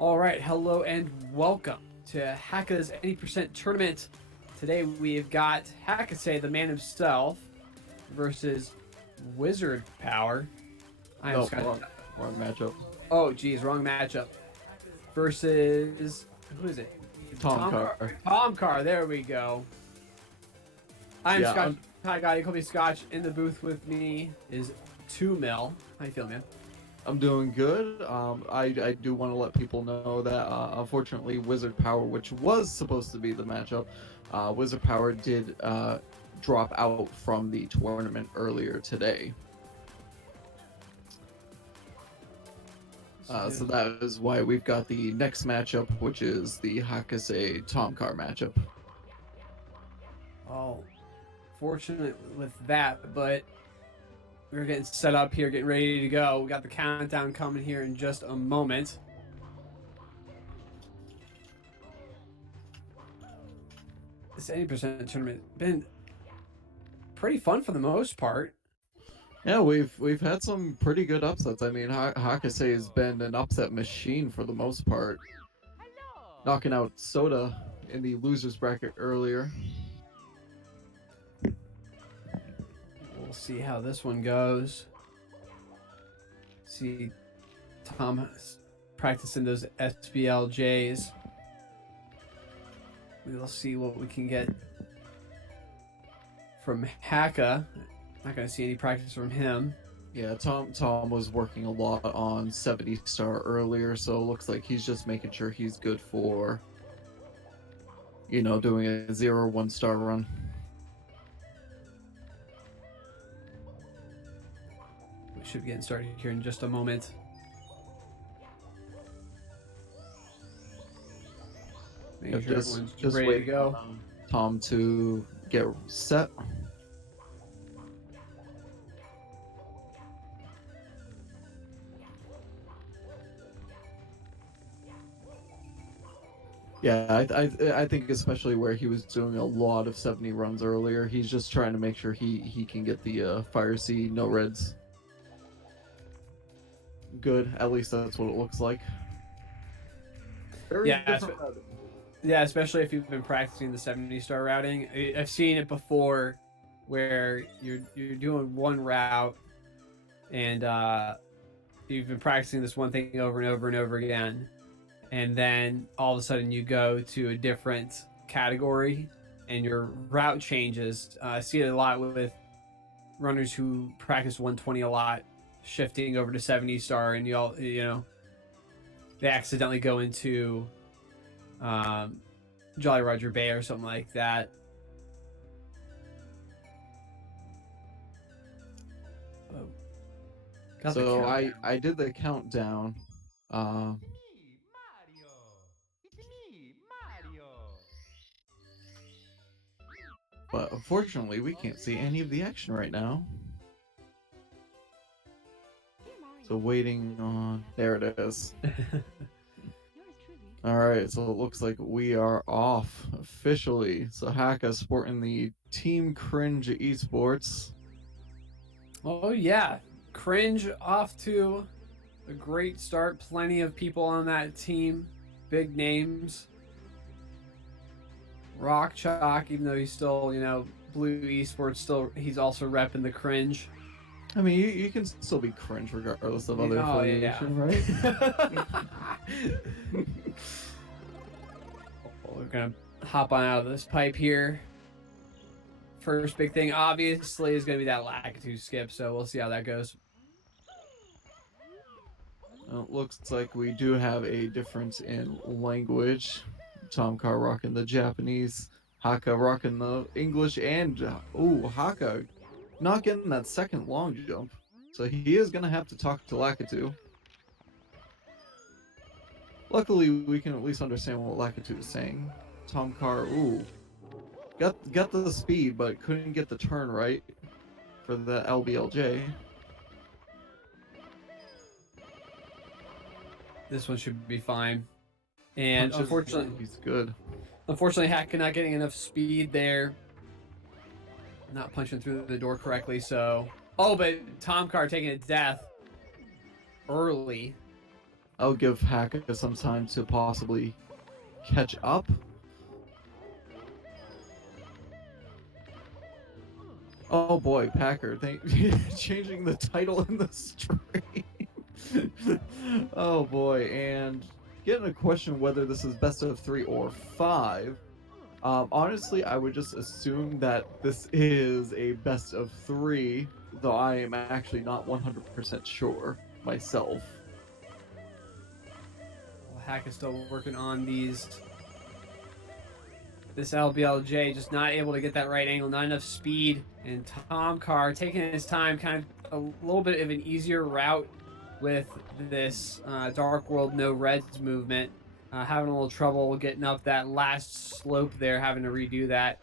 All right, hello and welcome to Haka's 80% tournament. Today we've got Hakase, the man himself, versus Wizard Power. I am No, Scott. wrong matchup. Oh, geez, wrong matchup. Versus who is it? Thomkar. Thomkar. There we go. I am Yeah, Scott. Hi, guy. You call me Scotch. In the booth with me is 2 Mil. How you feeling, man? I'm doing good. I do want to let people know that unfortunately Wizard Power, which was supposed to be the matchup, Wizard Power did drop out from the tournament earlier today. So that is why we've got the next matchup, which is the Hakase Thomkar matchup. Oh, fortunate with that, but we're getting set up here, getting ready to go. We got the countdown coming here in just a moment. This 80% tournament been pretty fun for the most part. Yeah, we've had some pretty good upsets. I mean, Hakase has been an upset machine for the most part, knocking out Soda in the losers bracket earlier. We'll see how this one goes. See Tom practicing those SBLJs. We'll see what we can get from Haka. Not going to see any practice from him. Yeah, Tom was working a lot on 70 star earlier, so it looks like he's just making sure he's good for, doing a 0-1 star run. We should be getting started here in just a moment. Making sure everyone's just ready to go. Tom to get set. Yeah, I think especially where he was doing a lot of 70 runs earlier, he's just trying to make sure he can get the Fire Sea no reds. Good, at least that's what it looks like. Yeah, especially if you've been practicing the 70-star routing. I've seen it before where you're doing one route and you've been practicing this one thing over and over and over again, and then all of a sudden you go to a different category and your route changes. I see it a lot with runners who practice 120 a lot, shifting over to 70-star, and they accidentally go into Jolly Roger Bay or something like that. Oh. So I did the countdown. But unfortunately, we can't see any of the action right now. So waiting on... There it is. Alright, so it looks like we are off officially. So Haka sporting the Team Cringe Esports. Oh yeah, Cringe off to a great start. Plenty of people on that team, big names. Rock Chalk, even though he's still, Blue Esports, still he's also repping the Cringe. I mean, you can still be cringe regardless of other affiliation, right? We're gonna hop on out of this pipe here. First big thing, obviously, is gonna be that Lakitu skip, so we'll see how that goes. Well, it looks like we do have a difference in language. Thomkar rocking the Japanese, Haka rocking the English, and Haka not getting that second long jump. So he is going to have to talk to Lakitu. Luckily, we can at least understand what Lakitu is saying. Thomkar, got the speed, but couldn't get the turn right for the LBLJ. This one should be fine. And unfortunately, he's good. Unfortunately, Haka not getting enough speed there. Not punching through the door correctly, so... Oh, but Thomkar taking a death early. I'll give Haka some time to possibly catch up. Oh boy, Packer, changing the title in the stream. Oh boy, and getting a question whether this is best of 3 or 5. Honestly, I would just assume that this is a best of 3, though I am actually not 100% sure myself. Well, Hack is still working on this LBLJ, just not able to get that right angle, not enough speed. And Thomkar taking his time, kind of a little bit of an easier route with this Dark World no reds movement. Having a little trouble getting up that last slope there, having to redo that.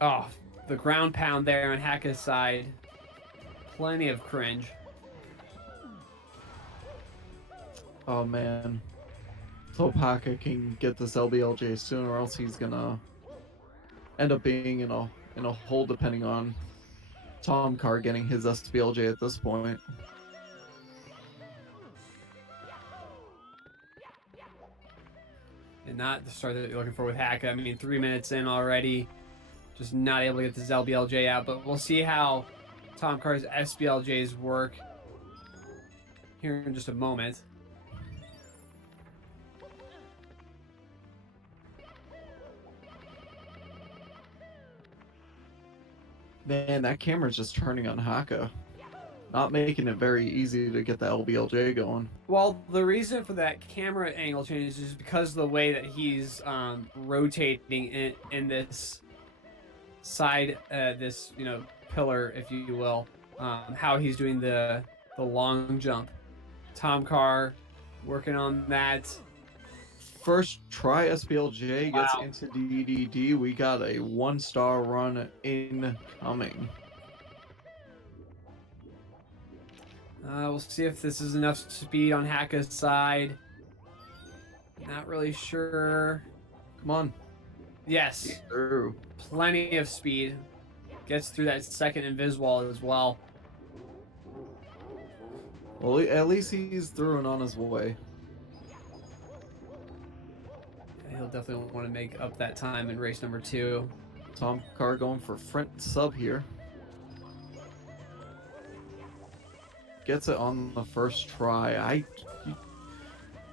Oh, the ground pound there on Haka's side. Plenty of cringe. Oh man. Hope Haka can get this LBLJ soon, or else he's gonna end up being in a hole depending on Thomkar getting his SBLJ at this point. And not the start that you're looking for with Haka. I mean, 3 minutes in already. Just not able to get this LBLJ out. But we'll see how Thomkar's SBLJs work here in just a moment. Man, that camera's just turning on Haka. Not making it very easy to get the LBLJ going. Well, the reason for that camera angle change is because of the way that he's rotating in this side, this pillar, if you will. How he's doing the long jump. Thomkar working on that. First try SBLJ gets Wow. into DDD. We got a 1-star run incoming. We'll see if this is enough speed on Haka's side. Not really sure. Come on. Yes. Through. Plenty of speed. Gets through that second invis wall as well. Well, at least he's through and on his way. He'll definitely want to make up that time in race number 2. Thomkar going for front sub here. Gets it on the first try.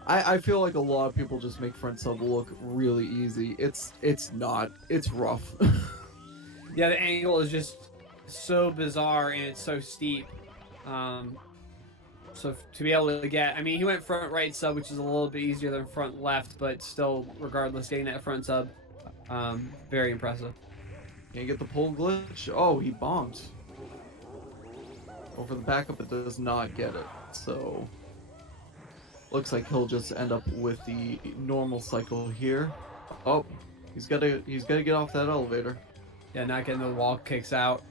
I feel like a lot of people just make front sub look really easy. It's not. It's rough. Yeah, the angle is just so bizarre and it's so steep. So to be able to get, I mean, he went front right sub, which is a little bit easier than front left, but still, regardless, getting that front sub, very impressive. Can't get the pull glitch. Oh, he bombed. Over the backup, it does not get it. So looks like he'll just end up with the normal cycle here. Oh, he's gotta get off that elevator. Yeah, not getting the wall kicks out.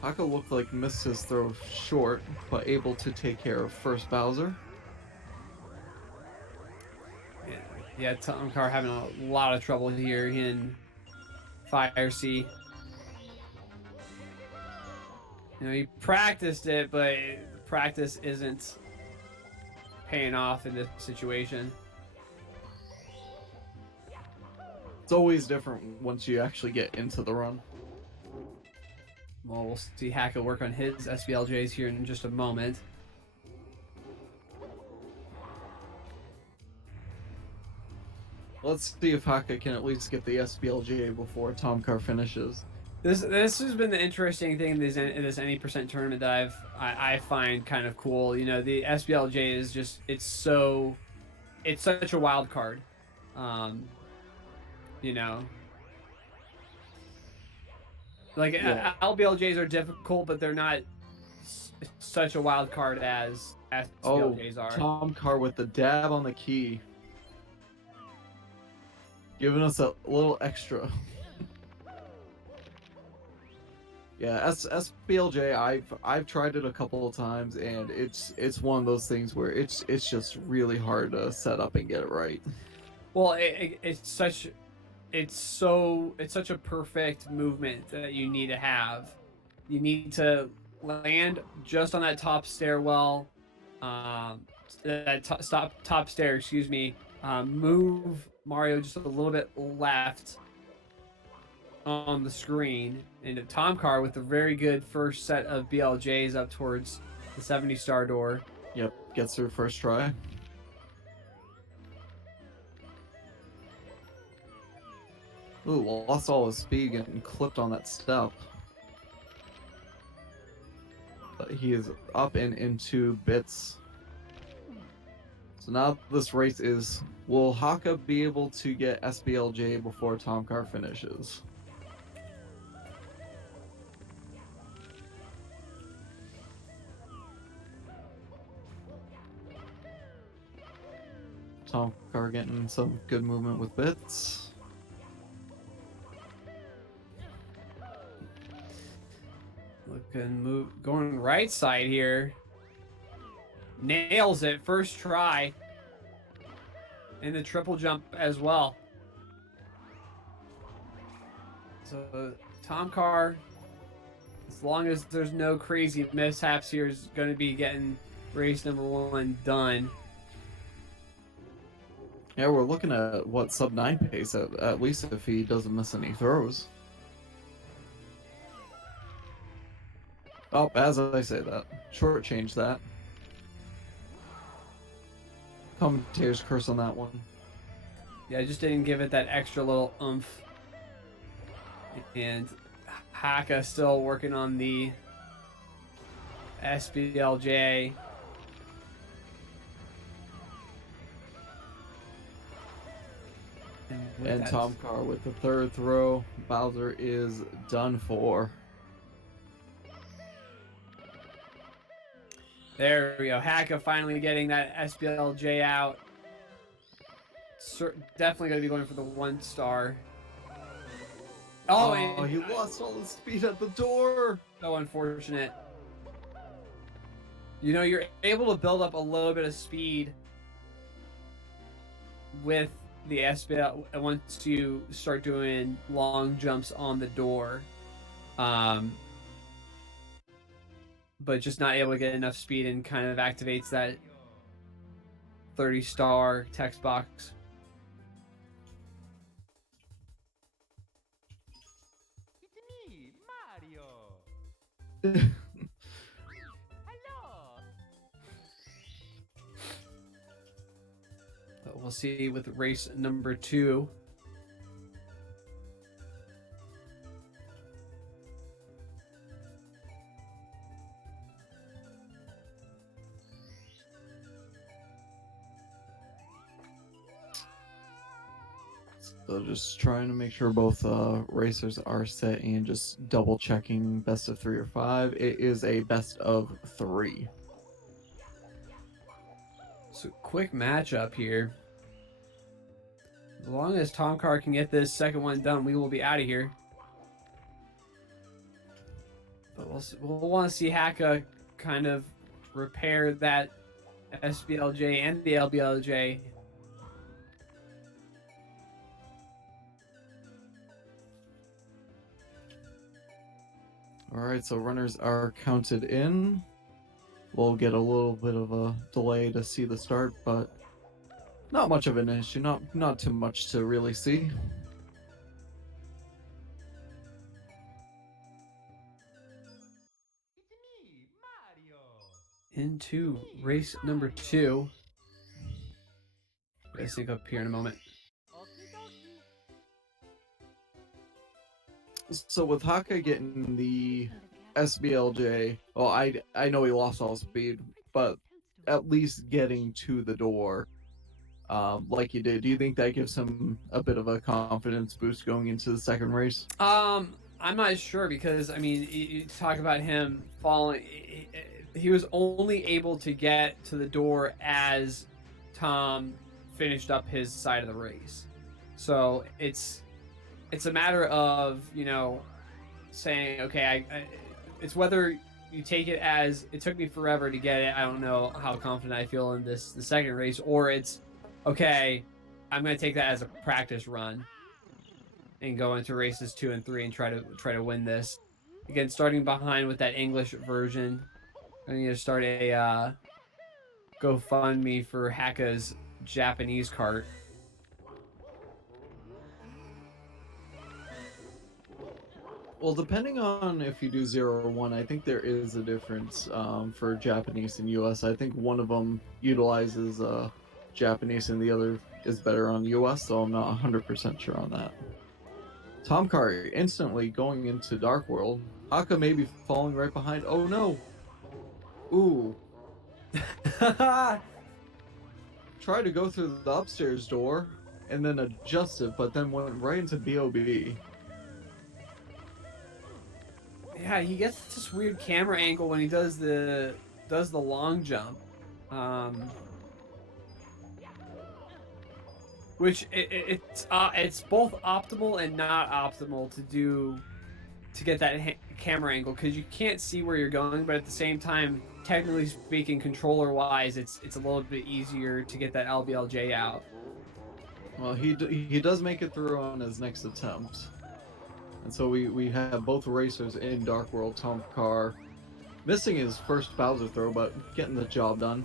Haka looked like missed his throw short, but able to take care of first Bowser. Yeah, Thomkar having a lot of trouble here in Fire Sea. He practiced it, but practice isn't paying off in this situation. It's always different once you actually get into the run. Well, we'll see Haka work on his SBLJs here in just a moment. Let's see if Haka can at least get the SBLJ before Thomkar finishes. This has been the interesting thing in this any percent tournament that I find kind of cool. The SBLJ is just it's such a wild card. Like Yeah. LBLJs are difficult, but they're not such a wild card as SBLJs are. Thomkar with the dab on the key. Giving us a little extra. Yeah, SBLJ, I've tried it a couple of times, and it's one of those things where it's just really hard to set up and get it right. Well, it's such a perfect movement that you need to have. You need to land just on that top stairwell, that top stair, excuse me, move Mario just a little bit left on the screen, and Thomkar with a very good first set of BLJs up towards the 70-star door. Yep, gets through first try. Ooh, lost all his speed getting clipped on that step. But he is up and into bits. So now this race is, will Haka be able to get SBLJ before Thomkar finishes? Thomkar getting some good movement with bits. Going right side here. Nails it first try. And the triple jump as well. So Thomkar, as long as there's no crazy mishaps here, is going to be getting race number 1 done. Yeah, we're looking at what, sub 9 pace at least if he doesn't miss any throws. Oh, as I say that, shortchange that. Commentator's curse on that one. Yeah, I just didn't give it that extra little oomph. And Haka still working on the SBLJ. And Thomkar with the third throw. Bowser is done for. There we go. Haka finally getting that SBLJ out. Definitely going to be going for the 1 star. Oh, and he lost all his speed at the door. So unfortunate. You know, you're able to build up a little bit of speed with the SBL once you start doing long jumps on the door. But just not able to get enough speed and kind of activates that 30-star text box. It's me, Mario. Hello. But we'll see with race number 2. So just trying to make sure both racers are set and just double checking best of 3 or 5. It is a best of 3. So quick matchup here. As long as Thomkar can get this second one done, we will be out of here. But we'll want to see Haka kind of repair that SBLJ and the LBLJ. Alright, so runners are counted in. We'll get a little bit of a delay to see the start, but not much of an issue. Not too much to really see. It's me, Mario. Into race number 2. Gonna sync up here in a moment. Okie dokie. So with Haka getting the SBLJ, well, I know he lost all speed, but at least getting to the door, like he did, do you think that gives him a bit of a confidence boost going into the second race? I'm not sure because, I mean, you talk about him falling. He was only able to get to the door as Tom finished up his side of the race. So it's a matter of, you know, saying, okay, it's whether you take it as it took me forever to get it. I don't know how confident I feel in the second race, or it's okay, I'm going to take that as a practice run and go into races 2 and 3 and try to win this. Again, starting behind with that English version. I need to start a GoFundMe for Haka's Japanese cart. Well, depending on if you do 0 or 1, I think there is a difference for Japanese and US. I think one of them utilizes Japanese and the other is better on US, so I'm not 100% sure on that. Thomkar instantly going into Dark World. Haka may be falling right behind. Oh no! Ooh. Tried to go through the upstairs door and then adjust it, but then went right into BOB. Yeah, he gets this weird camera angle when he does the long jump, which it's both optimal and not optimal to get that camera angle because you can't see where you're going, but at the same time, technically speaking, controller wise, it's a little bit easier to get that LBLJ out. Well, he does make it through on his next attempt. And so we have both racers in Dark World. Thomkar missing his first Bowser throw, but getting the job done.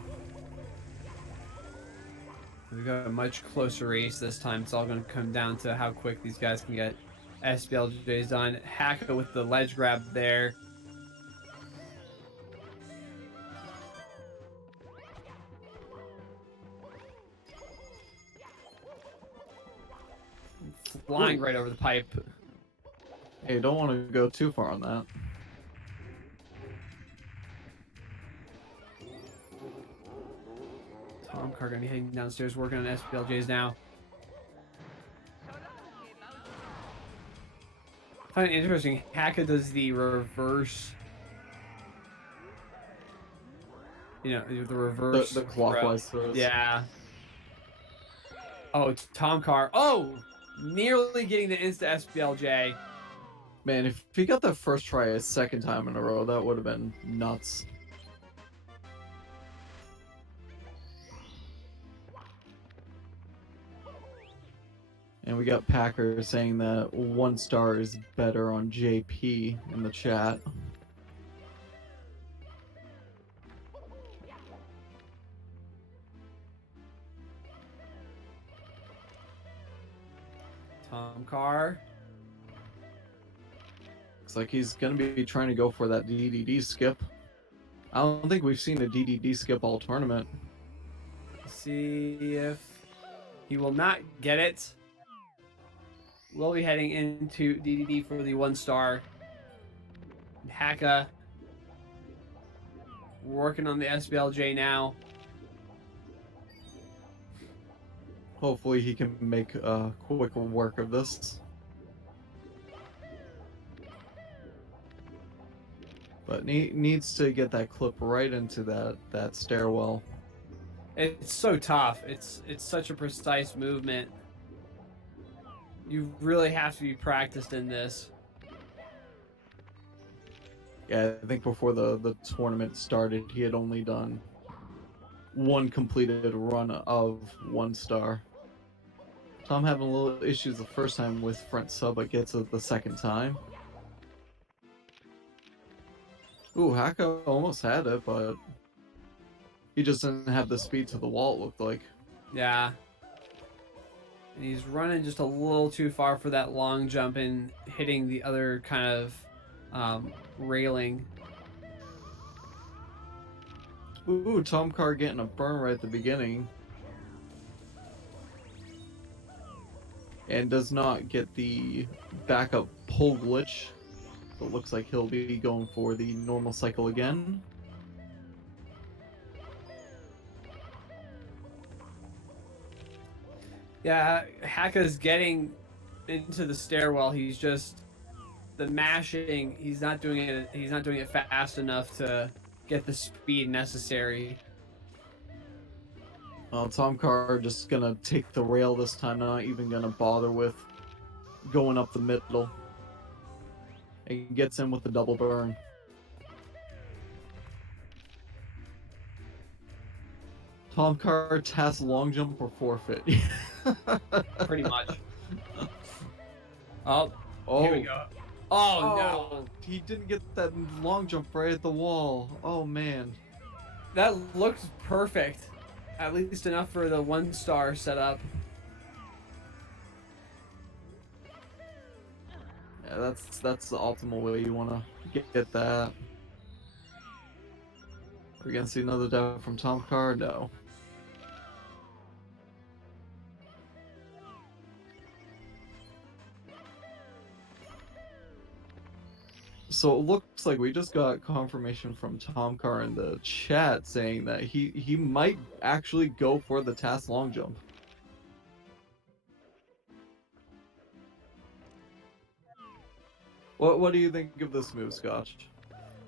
We've got a much closer race this time. It's all going to come down to how quick these guys can get SBLJs done. Haka with the ledge grab there. Flying right over the pipe. Hey, don't want to go too far on that. Thomkar going to be heading downstairs working on SPLJs now. I find it interesting. Haka does the reverse. You know, the reverse. The clockwise throws. Yeah. Oh, it's Thomkar. Oh! Nearly getting the insta SPLJ. Man, if he got that first try a second time in a row, that would have been nuts. And we got Packer saying that 1 star is better on JP in the chat. Thomkar. Looks like he's going to be trying to go for that DDD skip. I don't think we've seen a DDD skip all tournament. See if he will not get it. We'll be heading into DDD for the 1 star. Haka working on the SBLJ now. Hopefully he can make quick work of this. But needs to get that clip right into that stairwell. It's so tough. It's such a precise movement. You really have to be practiced in this. Yeah, I think before the tournament started, he had only done 1 completed run of 1 star. Tom having a little issues the first time with front sub, but gets it the second time. Ooh, Haka almost had it, but he just didn't have the speed to the wall, it looked like. Yeah. And he's running just a little too far for that long jump and hitting the other kind of railing. Ooh, Thomkar getting a burn right at the beginning. And does not get the backup pull glitch. So it looks like he'll be going for the normal cycle again. Yeah, Haka's getting into the stairwell. He's just the mashing. He's not doing it. He's not doing it fast enough to get the speed necessary. Well, Thomkar just gonna take the rail this time, not even gonna bother with going up the middle. And gets in with the double burn. Thomkar task long jump or forfeit. Pretty much. Oh, Oh, here we go. Oh, no. He didn't get that long jump right at the wall. Oh man. That looked perfect. At least enough for the 1-star setup. Yeah, that's the optimal way you want to get that. Are we gonna see another dive from Thomkar? No. So it looks like we just got confirmation from Thomkar in the chat saying that he might actually go for the task long jump. What do you think of this move, Scotch?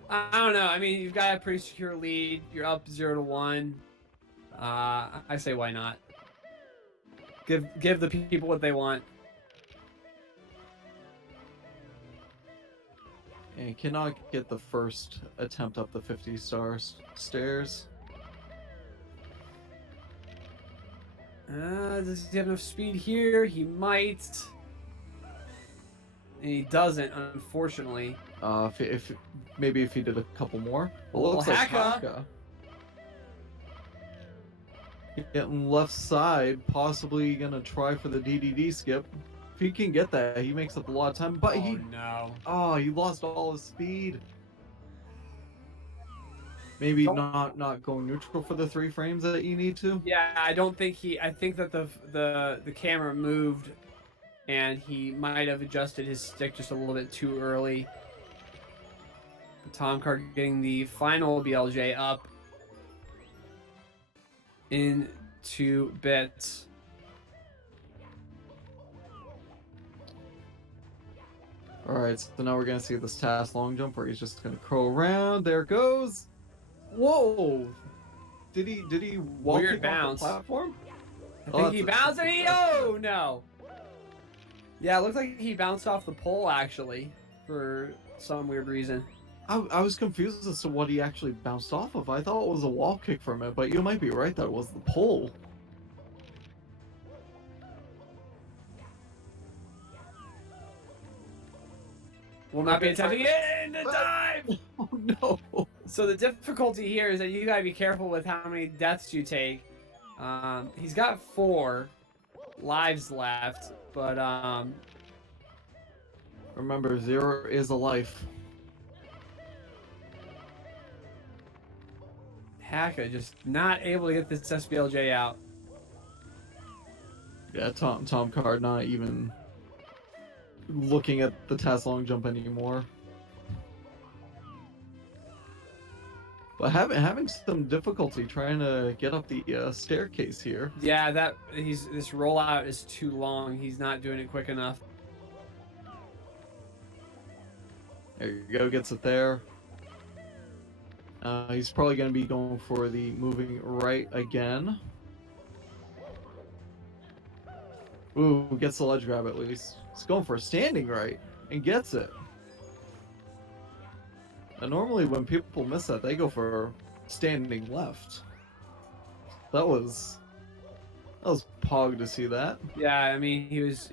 I don't know. I mean, you've got a pretty secure lead. You're up 0-1. I say why not? Give the people what they want. And cannot get the first attempt up the 50 stars stairs. Does he have enough speed here? He might. And he doesn't, unfortunately. If maybe if he did a couple more. Well, Well, looks like Haka. Haka. Getting left side, possibly gonna try for the DDD skip. If he can get that, he makes up a lot of time. But No. he lost all his speed. Maybe not going neutral for the 3 frames that you need to. Yeah, I don't think he. I think that the camera moved, and he might have adjusted his stick just a little bit too early. Thomkar getting the final BLJ up in 2 bits. All right, so now we're gonna see this task long jump where he's just gonna curl around. There it goes. Whoa! Did he walk Weird off bounce. the platform? I think he bounced and he. Oh no! Yeah, it looks like he bounced off the pole actually, for some weird reason. I was confused as to what he actually bounced off of. I thought it was a wall kick from it, but you might be right that it was the pole. Will not be attempting it in the dive! Oh no! So the difficulty here is that you gotta be careful with how many deaths you take. He's got 4 lives left, but Remember, 0 is a life. Haka just not able to get this SBLJ out. Yeah, Thomkar not even looking at the task long jump anymore. But having some difficulty trying to get up the staircase here. Yeah, this rollout is too long. He's not doing it quick enough. There you go, gets it there. He's probably going to be going for the moving right again. Ooh, gets the ledge grab at least. He's going for a standing right and gets it. And normally when people miss that, they go for standing left. That was pog to see that. Yeah, I mean he was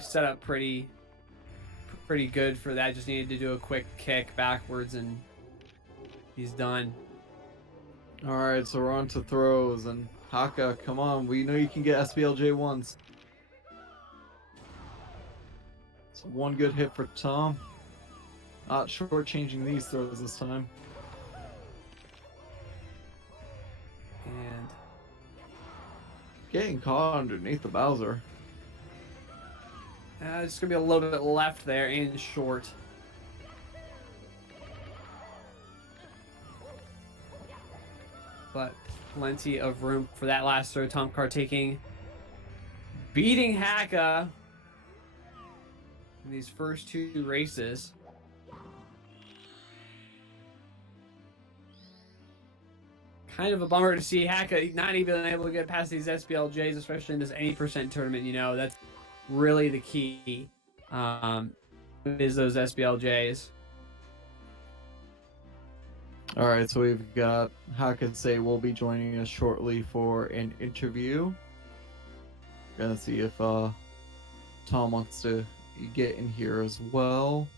set up pretty good for that. Just needed to do a quick kick backwards and he's done. All right, so we're on to throws and Haka, come on, we know you can get SBLJ once. It's one good hit for Tom. Not shortchanging these throws this time. And Getting caught underneath the Bowser. it's gonna be a little bit left there and short. But plenty of room for that last throw. Thomkar beating Haka in these first 2 races. Kind of a bummer to see Haka not even able to get past these SBLJs, especially in this 80% tournament. You know, that's really the key, is those SBLJs. All right, so we've got Haka say will be joining us shortly for an interview. Gonna see if Tom wants to get in here as well.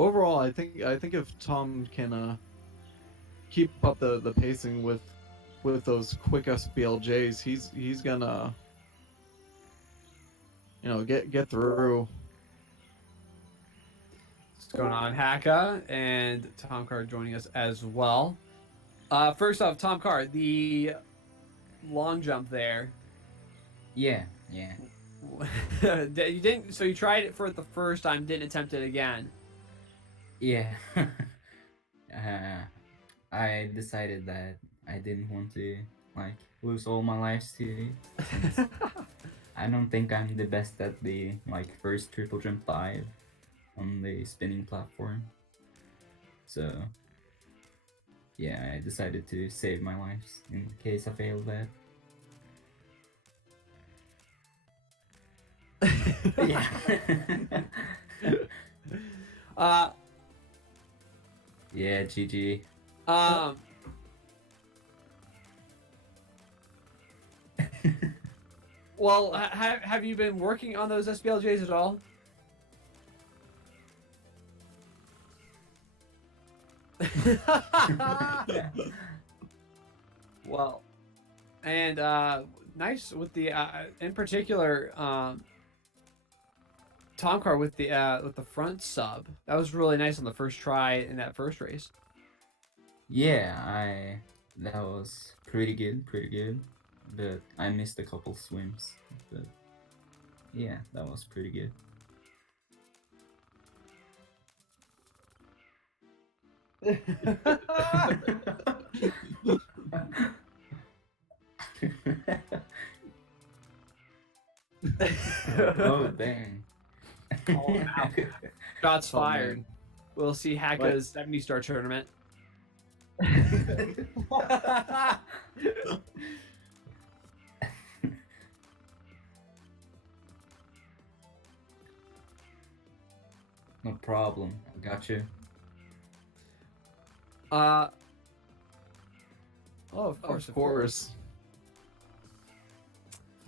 Overall, I think if Tom can keep up the pacing with those quick SBLJs, he's gonna get through. What's going on, Haka and Thomkar joining us as well. First off, Thomkar, the long jump there. Yeah. You didn't. So you tried it for the first time, didn't attempt it again. Yeah. I decided that I didn't want to like lose all my lives to it, since I don't think I'm the best at the like first triple jump dive on the spinning platform. So yeah, I decided to save my lives in case I failed that. Yeah. Yeah, GG. Well, have you been working on those SBLJs at all? Well, and nice with the in particular Thomkar with the front sub. That was really nice on the first try in that first race. Yeah, that was pretty good, but I missed a couple swims. But yeah, that was pretty good. Oh dang! Shots Oh, fired. man. We'll see Haka's 70-star tournament. No problem. I got you. Oh, of course, Of course.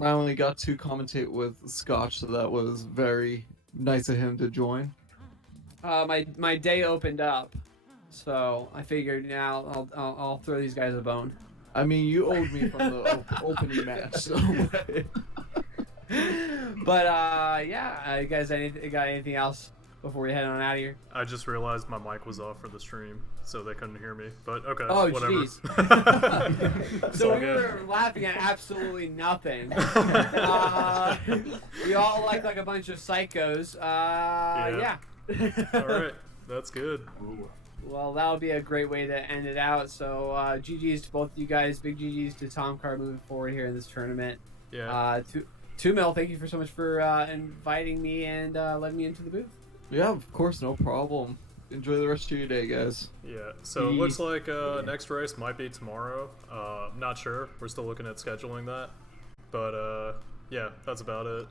I only got to commentate with Scotch, so that was very nice of him to join. My day opened up, so I figured now I'll throw these guys a bone. I mean, you owed me from the opening match, so. But yeah, you guys got anything else before we head on out of here? I just realized my mic was off for the stream, so they couldn't hear me. But okay, Oh, whatever. jeez. It's So all we good. were laughing at absolutely nothing. We all like a bunch of psychos. Yeah. All right, that's good. Well, that would be a great way to end it out. So GG's to both you guys. Big GG's to Thomkar moving forward here in this tournament. Yeah. To Mel, thank you so much for inviting me and letting me into the booth. Yeah, of course, no problem. Enjoy the rest of your day, guys. Yeah. So it looks like next race might be tomorrow. Not sure. We're still looking at scheduling that. But yeah, that's about it.